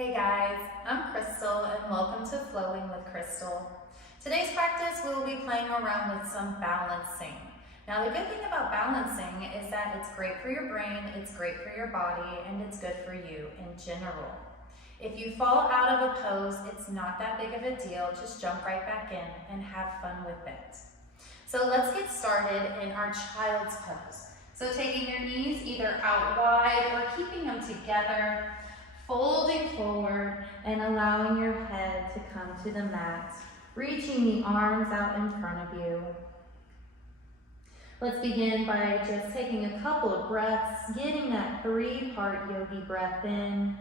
Hey guys, I'm Crystal and welcome to Flowing with Crystal. Today's practice we will be playing around with some balancing. Now the good thing about balancing is that it's great for your brain, it's great for your body, and it's good for you in general. If you fall out of a pose, it's not that big of a deal, just jump right back in and have fun with it. So let's get started in our child's pose. So taking your knees either out wide or keeping them together, folding forward and allowing your head to come to the mat, reaching the arms out in front of you. Let's begin by just taking a couple of breaths, getting that 3-part yogi breath in.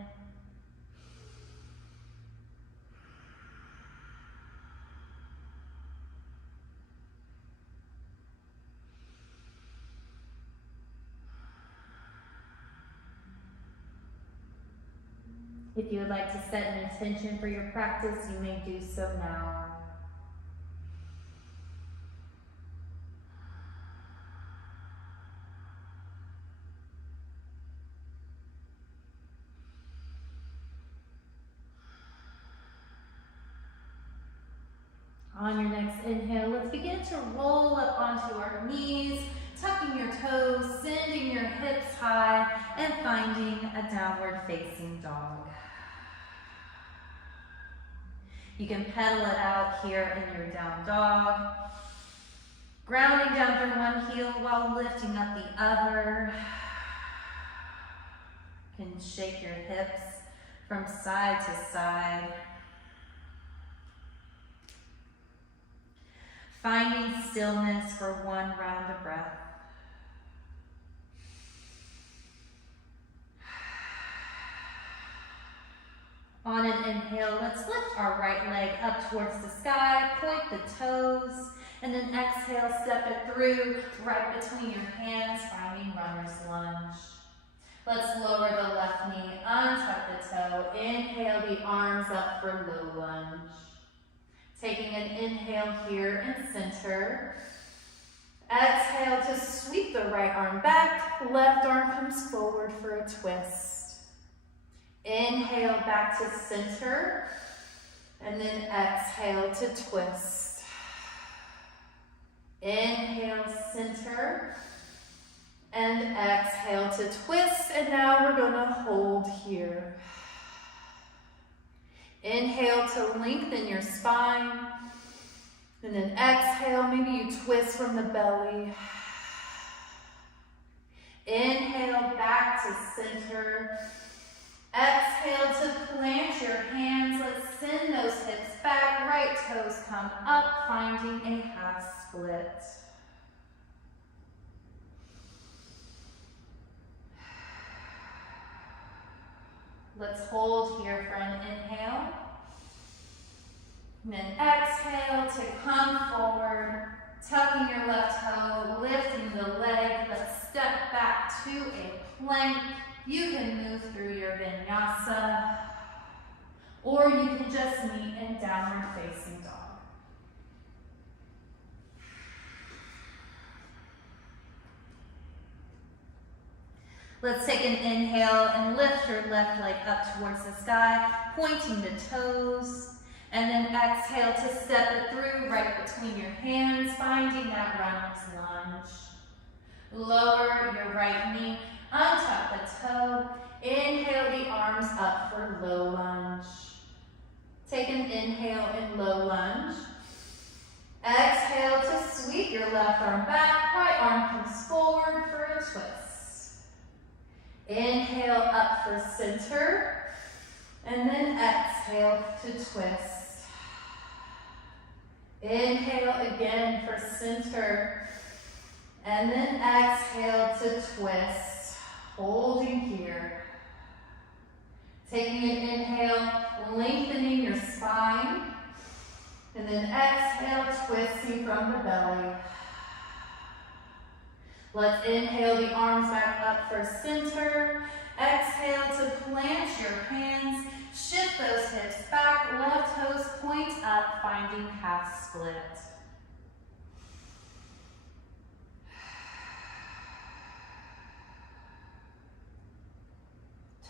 If you would like to set an intention for your practice, you may do so now. On your next inhale, let's begin to roll up onto our knees, tucking your toes, sending your hips high, and finding a downward facing dog. You can pedal it out here in your down dog, grounding down through one heel while lifting up the other. You can shake your hips from side to side. Finding stillness for one round of breath. On an inhale, let's lift our right leg up towards the sky, point the toes, and then exhale, step it through right between your hands, finding runner's lunge. Let's lower the left knee, untuck the toe, inhale the arms up for low lunge. Taking an inhale here in center. Exhale to sweep the right arm back, left arm comes forward for a twist. Inhale back to center, and then exhale to twist. Inhale, center, and exhale to twist, and now we're gonna hold here. Inhale to lengthen your spine, and then exhale, maybe you twist from the belly. Inhale back to center. Exhale to plant your hands. Let's send those hips back, right toes come up, finding a half split. Let's hold here for an inhale. And then exhale to come forward, tucking your left toe, lifting the leg. Let's step back to a plank. You can move through your vinyasa, or you can just meet in downward facing dog. Let's take an inhale and lift your left leg up towards the sky, pointing the toes, and then exhale to step it through right between your hands, finding that runner's lunge. Lower your right knee, untuck the toe, inhale the arms up for low lunge. Take an inhale in low lunge. Exhale to sweep your left arm back, right arm comes forward for a twist. Inhale up for center, and then exhale to twist. Inhale again for center, and then exhale to twist, holding here. Taking an inhale, lengthening your spine, and then exhale, twisting from the belly. Let's inhale the arms back up for center. Exhale to plant your hands. Shift those hips back. Left toes point up, finding half split.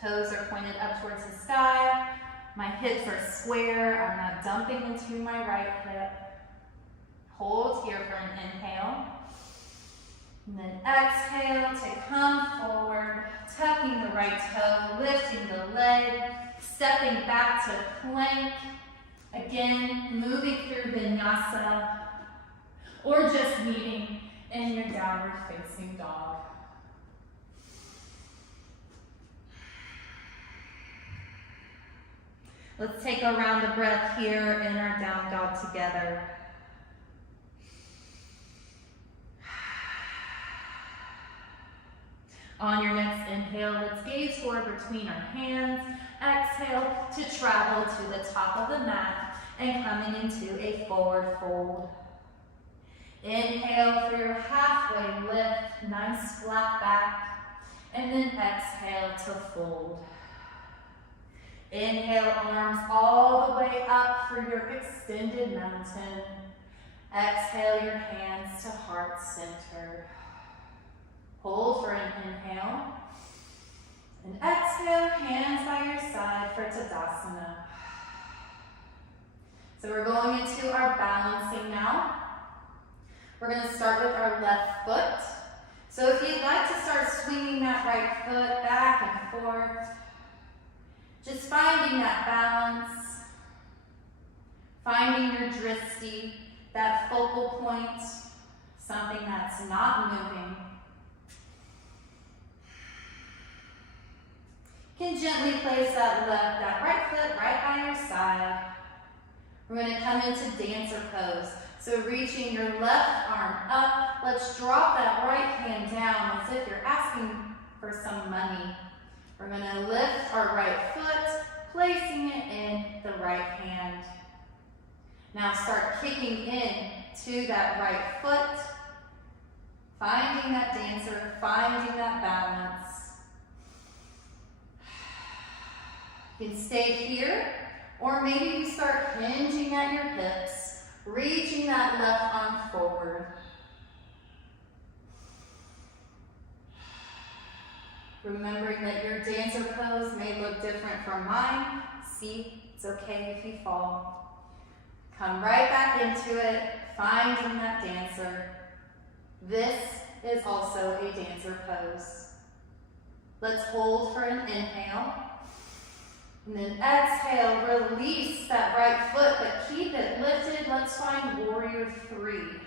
Toes are pointed up towards the sky. My hips are square. I'm not dumping into my right hip. Hold here for an inhale. And then exhale to come forward, tucking the right toe, lifting the leg, stepping back to plank. Again, moving through vinyasa, or just meeting in your downward facing dog. Let's take a round of breath here in our down dog together. On your next inhale, let's gaze forward between our hands. Exhale to travel to the top of the mat and coming into a forward fold. Inhale for your halfway lift, nice flat back, and then exhale to fold. Inhale, arms all the way up for your extended mountain. Exhale your hands to heart center. Hold for an inhale. And exhale, hands by your side for Tadasana. So we're going into our balancing now. We're going to start with our left foot. So if you'd like to start swinging that right foot back and forth, just finding that balance, finding your drishti, that focal point, something that's not moving. You can gently place that right foot right by your side. We're going to come into dancer pose. So reaching your left arm up, let's drop that right hand down as if you're asking for some money. We're going to lift our right foot, placing it in the right hand. Now start kicking in to that right foot, finding that dancer, finding that balance. You can stay here, or maybe you start hinging at your hips, reaching that left arm forward. Remembering that your dancer pose may look different from mine. See, it's okay if you fall. Come right back into it, finding that dancer. This is also a dancer pose. Let's hold for an inhale. And then exhale, release that right foot, but keep it lifted. Let's find warrior three.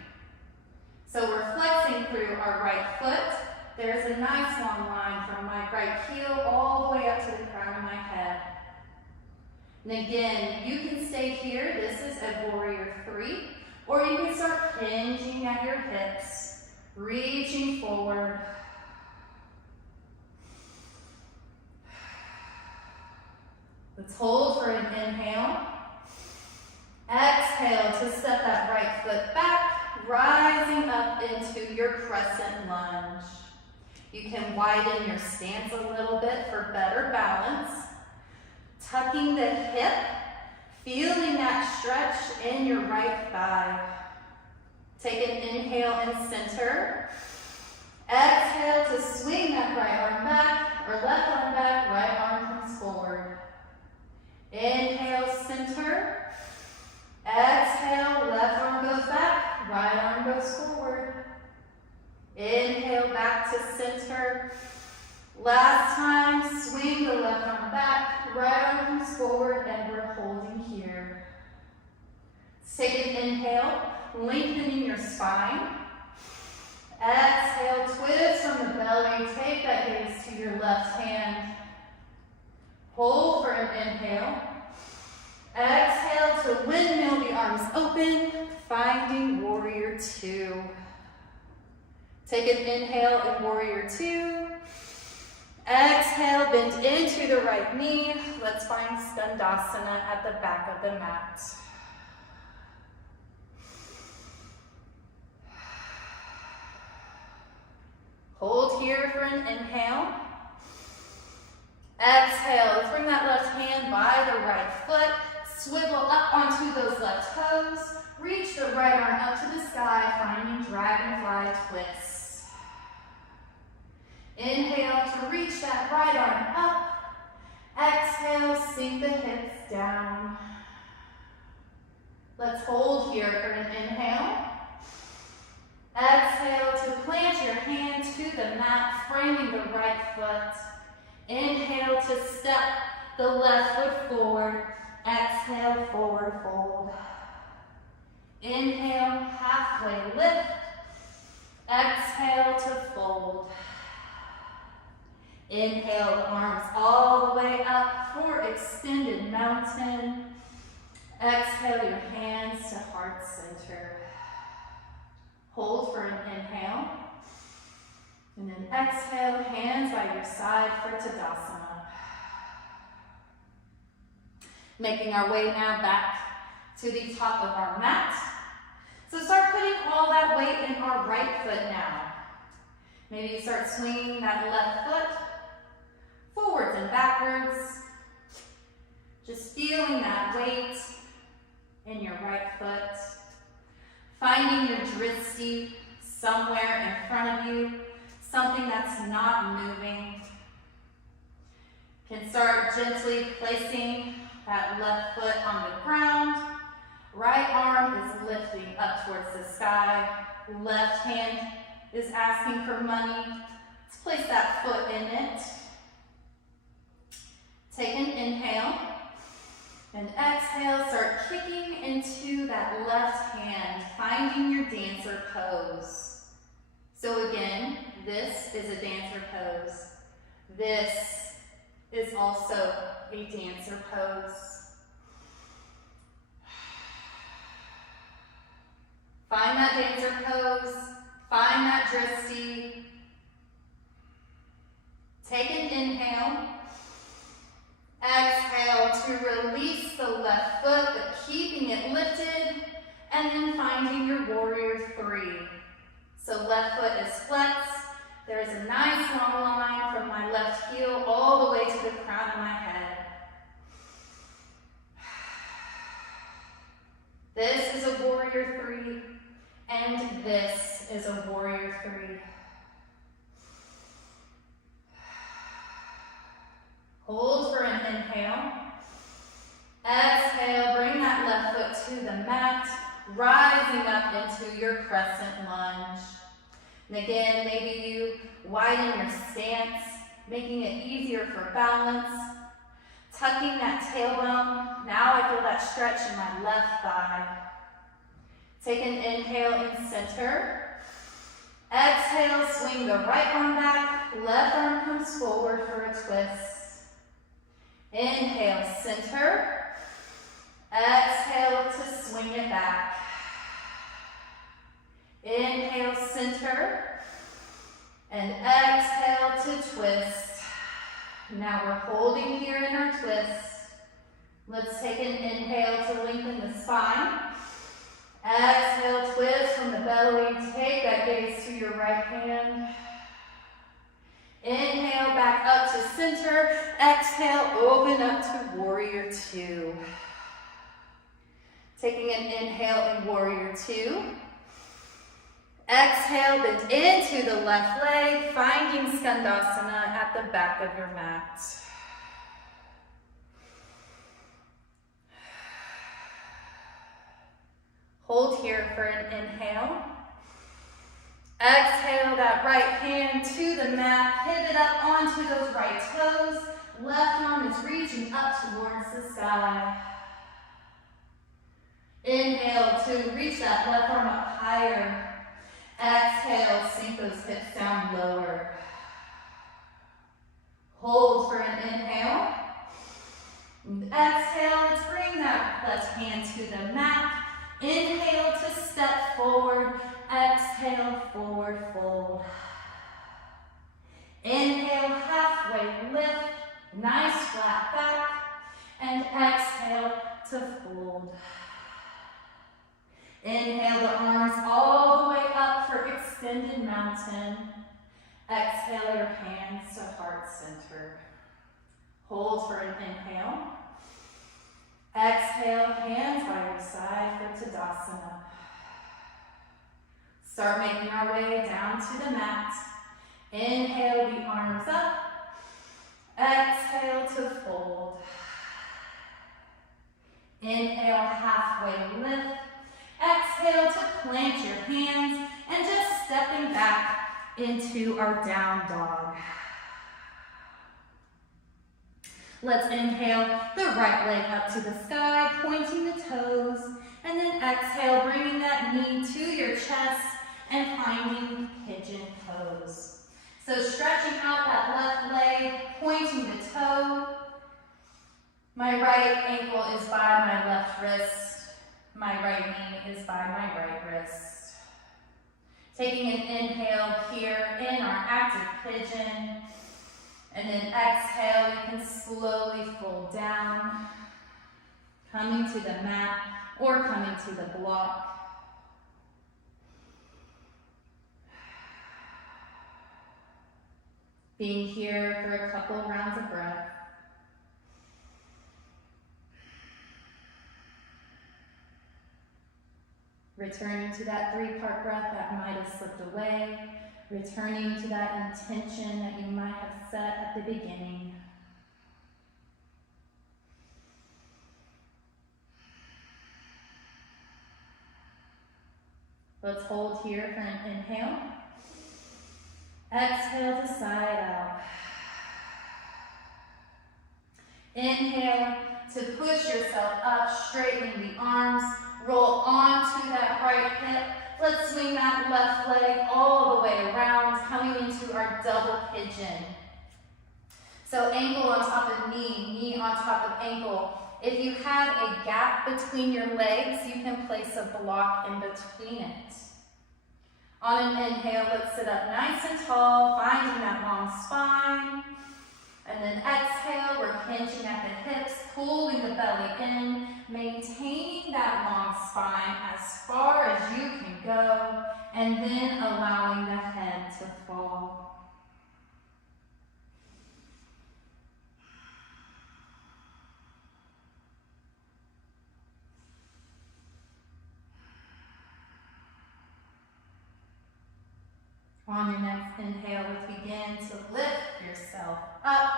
So we're flexing through our right foot. There's a nice long line from my right heel all the way up to the crown of my head. And again, you can stay here. This is a warrior three. Or you can start hinging at your hips, reaching forward. Let's hold for an inhale. Exhale to step that right foot back, rising up into your crescent lunge. You can widen your stance a little bit for better balance. Tucking the hip, feeling that stretch in your right thigh. Take an inhale and center. Exhale to swing that right arm back, or left arm back, right arm comes forward. Inhale, center. Exhale, left arm goes back, right arm goes forward. Inhale, back to center. Last time, swing the left arm back, right arm comes forward, and we're holding here. Let's take an inhale, lengthening your spine. Exhale, twist from the belly, take that gaze to your left hand. Hold for an inhale. Exhale to windmill the arms open, finding warrior two. Take an inhale in warrior two. Exhale, bend into the right knee. Let's find Skandasana at the back of the mat. Hold here for an inhale. Exhale, let's bring that left hand by the right foot. Swivel up onto those left toes. Reach the right arm up to the sky, finding dragonfly twist. Inhale to reach that right arm up. Exhale, sink the hips down. Let's hold here for an inhale. Exhale to plant your hand to the mat, framing the right foot. Inhale to step the left foot forward. Exhale, forward fold. Inhale, halfway lift. Exhale to fold. Inhale, the arms all the way up for extended mountain. Exhale your hands to heart center. Hold for an inhale. And then exhale, hands by your side for Tadasana. Making our way now back to the top of our mat. So start putting all that weight in our right foot now. Maybe you start swinging that left foot forwards and backwards. Just feeling that weight in your right foot. Finding your dristi somewhere in front of you, something that's not moving. You can start gently placing that left foot on the ground. Right arm is lifting up towards the sky. Left hand is asking for money. Let's place that foot in it. Take an inhale and exhale. Start kicking into that left hand, finding your dancer pose. So again, this is a dancer pose. This is also a dancer pose. Find that dancer pose. Find that dristi. Take an inhale. Exhale to release the left foot, but keeping it lifted, and then finding your warrior three. So left foot is flexed. There's a nice long line from my left heel all the way to the crown of my head. This is a warrior three, and this is a warrior three. Hold for an inhale. Exhale, bring that left foot to the mat, rising up into your crescent lunge. And again, maybe you widen your stance, making it easier for balance. Tucking that tailbone. Now I feel that stretch in my left thigh. Take an inhale in center. Exhale, swing the right arm back. Left arm comes forward for a twist. Inhale, center. Exhale to swing it back. Inhale, center. And exhale to twist. Now we're holding here in our twist. Let's take an inhale to lengthen the spine. Exhale, twist from the belly. Take that gaze to your right hand. Inhale, back up to center. Exhale, open up to warrior two. Taking an inhale in warrior two. Exhale, bend into the left leg, finding Skandasana at the back of your mat. Hold here for an inhale. Exhale, that right hand to the mat, pivot up onto those right toes. Left arm is reaching up towards the sky. Inhale to reach that left arm up higher. Exhale, sink those hips down lower. Hold for an inhale. And exhale, let's bring that left hand to the mat. Inhale to step forward. Exhale, forward fold. Inhale, halfway lift. Nice flat back. And exhale to fold. Inhale the arms all the way up for extended mountain. Exhale your hands to heart center. Hold for an inhale. Exhale, hands by your side for Tadasana. Start making our way down to the mat. Inhale the arms up. Exhale to fold. Inhale, halfway lift. Exhale to plant your hands and just stepping back into our down dog. Let's inhale the right leg up to the sky, pointing the toes, and then exhale, bringing that knee to your chest and finding pigeon pose. So stretching out that left leg, pointing the toe. My right ankle is by my left wrist. My right knee is by my right wrist. Taking an inhale here in our active pigeon. And then exhale, you can slowly fold down, coming to the mat or coming to the block. Being here for a couple rounds of breath. Returning to that 3-part breath that might have slipped away. Returning to that intention that you might have set at the beginning. Let's hold here for an inhale. Exhale to side out. Inhale to push yourself up, straightening the arms. Roll onto that right hip. Let's swing that left leg all the way around, coming into our double pigeon. So ankle on top of knee, knee on top of ankle. If you have a gap between your legs, you can place a block in between it. On an inhale, let's sit up nice and tall, finding that long spine. And then exhale, we're hinging at the hips, pulling the belly in, maintaining that long spine as far as you can go, and then allowing the head to fall. On your next inhale, let's begin to lift yourself up,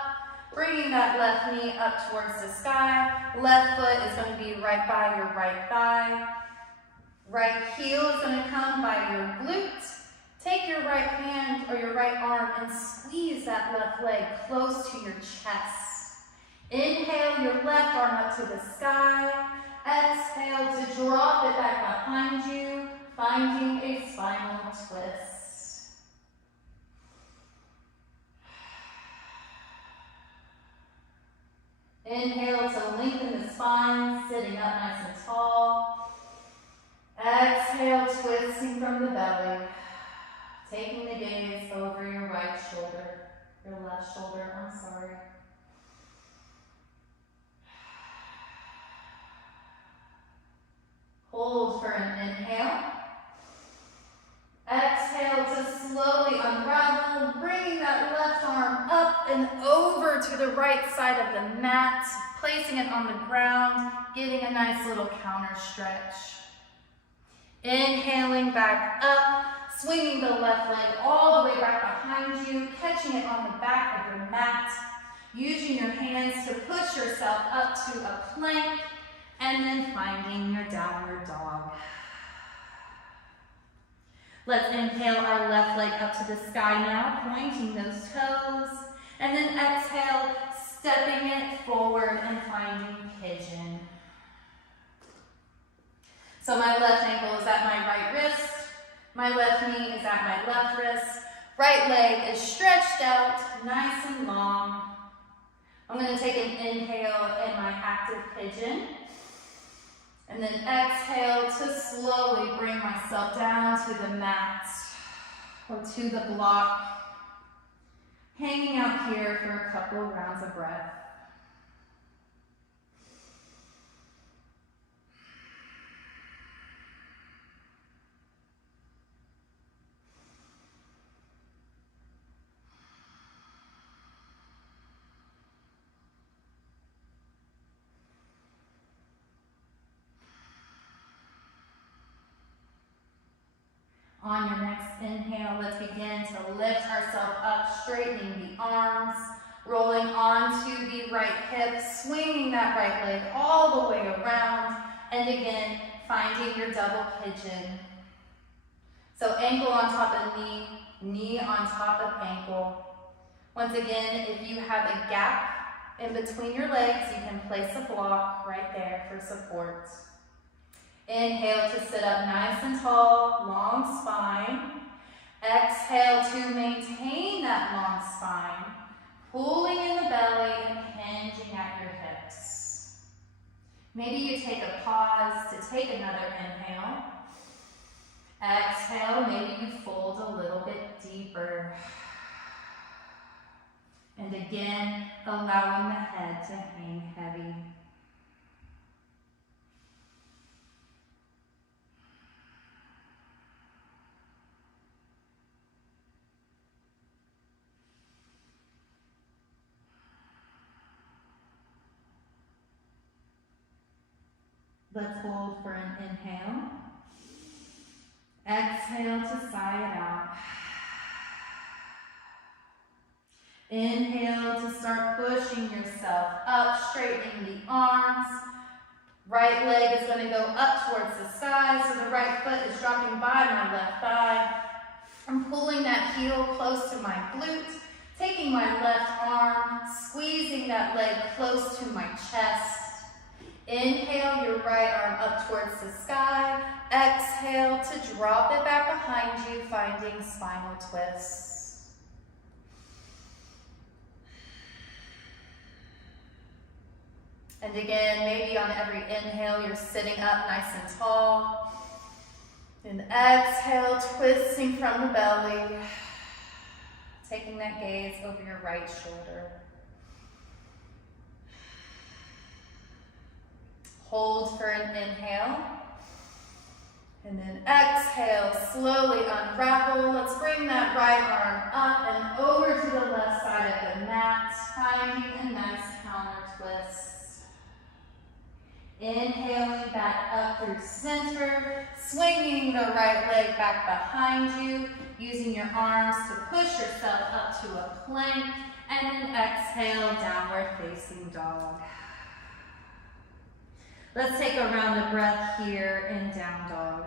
bringing that left knee up towards the sky. Left foot is going to be right by your right thigh. Right heel is going to come by your glute. Take your right hand or your right arm and squeeze that left leg close to your chest. Inhale your left arm up to the sky. Exhale to drop it back behind you, finding a spinal twist. Inhale to lengthen the spine, sitting up nice and tall. Exhale, twisting from the belly. Taking the gaze over your right shoulder, your left shoulder, I'm sorry. Hold for an inhale. Exhale to slowly unravel, bringing that left arm up and over to the right side of the mat, placing it on the ground, getting a nice little counter stretch. Inhaling back up, swinging the left leg all the way back behind you, catching it on the back of your mat, using your hands to push yourself up to a plank, and then finding your downward dog. Let's inhale our left leg up to the sky now, pointing those toes, and then exhale, stepping it forward and finding pigeon. So my left ankle is at my right wrist, my left knee is at my left wrist, right leg is stretched out, nice and long. I'm going to take an inhale in my active pigeon. And then exhale to slowly bring myself down to the mat or to the block, hanging out here for a couple rounds of breath. On your next inhale, let's begin to lift ourselves up, straightening the arms, Rolling onto the right hip, swinging that right leg all the way around. And again, finding your double pigeon. So ankle on top of knee, knee on top of ankle. Once again, if you have a gap in between your legs, you can place a block right there for support. Inhale to sit up nice and tall, long spine. Exhale to maintain that long spine, pulling in the belly and hinging at your hips. Maybe you take a pause to take another inhale. Exhale, maybe you fold a little bit deeper. And again, allowing the head to hang heavy. Let's hold for an inhale. Exhale to sigh it out. Inhale to start pushing yourself up, straightening the arms. Right leg is going to go up towards the sky, so the right foot is dropping by my left thigh. I'm pulling that heel close to my glute, taking my left arm, squeezing that leg close to my chest. Inhale your right arm up towards the sky. Exhale to drop it back behind you, finding spinal twists. And again, maybe on every inhale, you're sitting up nice and tall. And exhale, twisting from the belly. Taking that gaze over your right shoulder. Hold for an inhale. And then exhale, slowly unravel. Let's bring that right arm up and over to the left side of the mat, finding a nice counter twist. Inhaling back up through center, swinging the right leg back behind you, using your arms to push yourself up to a plank, and then exhale, downward facing dog. Let's take a round of breath here in down dog.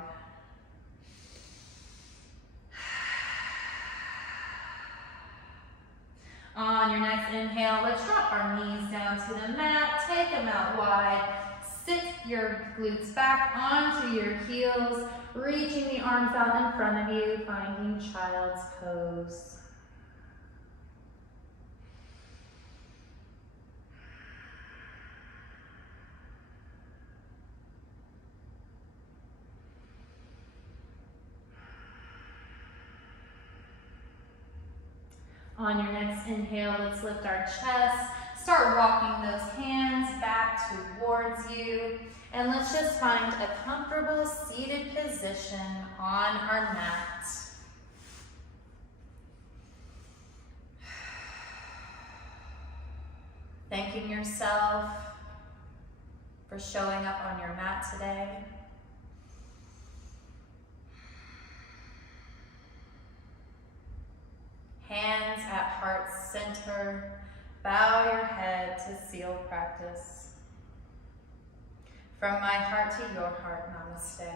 On your next inhale, let's drop our knees down to the mat, take them out wide. Sit your glutes back onto your heels, reaching the arms out in front of you, finding child's pose. On your next inhale, let's lift our chest. Start walking those hands back towards you. And let's just find a comfortable seated position on our mat. Thanking yourself for showing up on your mat today. Hands at heart center. Bow your head to seal practice. From my heart to your heart, namaste.